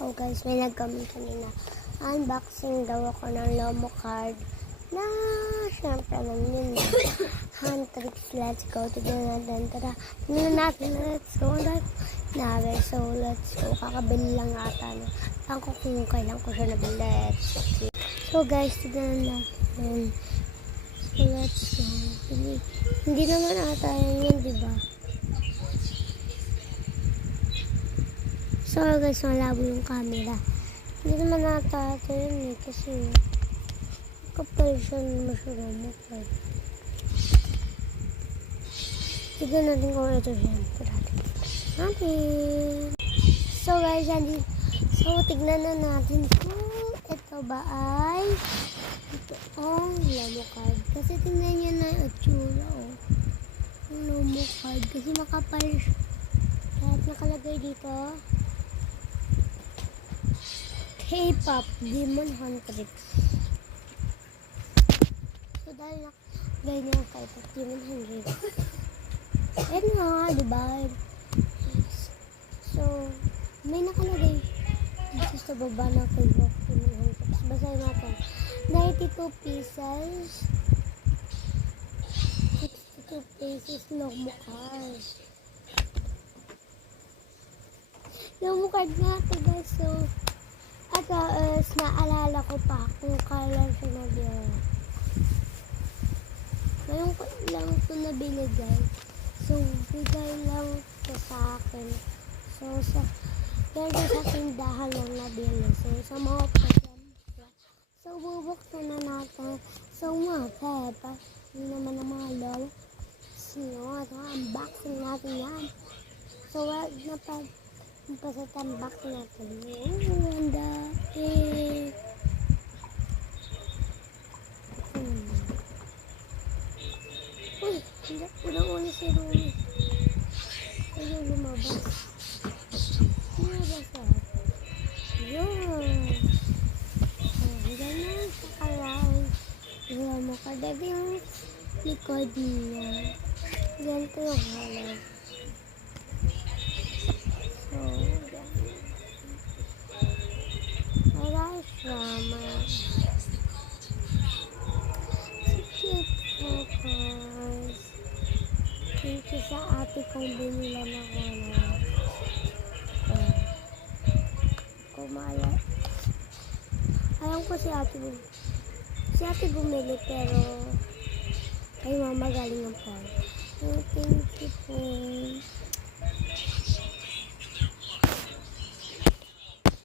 So guys, may nag-comment kanina. Unboxing daw ako ng Lomo card na syempre naman yun. Huntrix, let's go. Tignan natin. Tara, tignan natin. Let's go. So let's go. Kakabili lang ata. Lang ko kung kailan ko siya nabili. So guys, tignan natin. So let's go. Hindi naman ata yun, diba? So guys, malabo yung camera. Hindi naman ata ito yun kasi kapal siya masyadong mukha. Tignan natin kung ito siya. So guys, tignan na natin kung ito ba ay ito ang Lomo card. Kasi tignan nyo na yung itsura yung Lomo card. Kasi makapal siya. Kahit nakalagay dito K-pop Demon Huntrix. So dahil nakalagay niya yung K-pop Demon Huntrix. Ayan nga, diba? So, may nakalagay dito sa baba ng K-pop Demon Huntrix. Basahin natin. 92 pieces. 62 pieces Lomo card. Lomo card nga ito guys. So, naalala ko pa kung kailan siya nabili. Ngayon ko lang ito nabili guys. So, bigay lang ito sa akin. So, pero sa tindahan lang nabili. So, sa mga pasensya. So, bubuksan na natin. So, mga pepa. Hindi naman ang mga lol. So, unboxing natin yan. So, wag na pa. Unbox natin. Ganda. Uy, unang-una si Rumi. Ayun, lumabas. Lumabas yun. Ganun sa kalay. Lomo card. Dati yung likod niya. Ganito yung halay. Thank you sa ate kong binilan ako na kumala. Alam ko si ate bumili pero kay mama galing ang pan. Thank you po.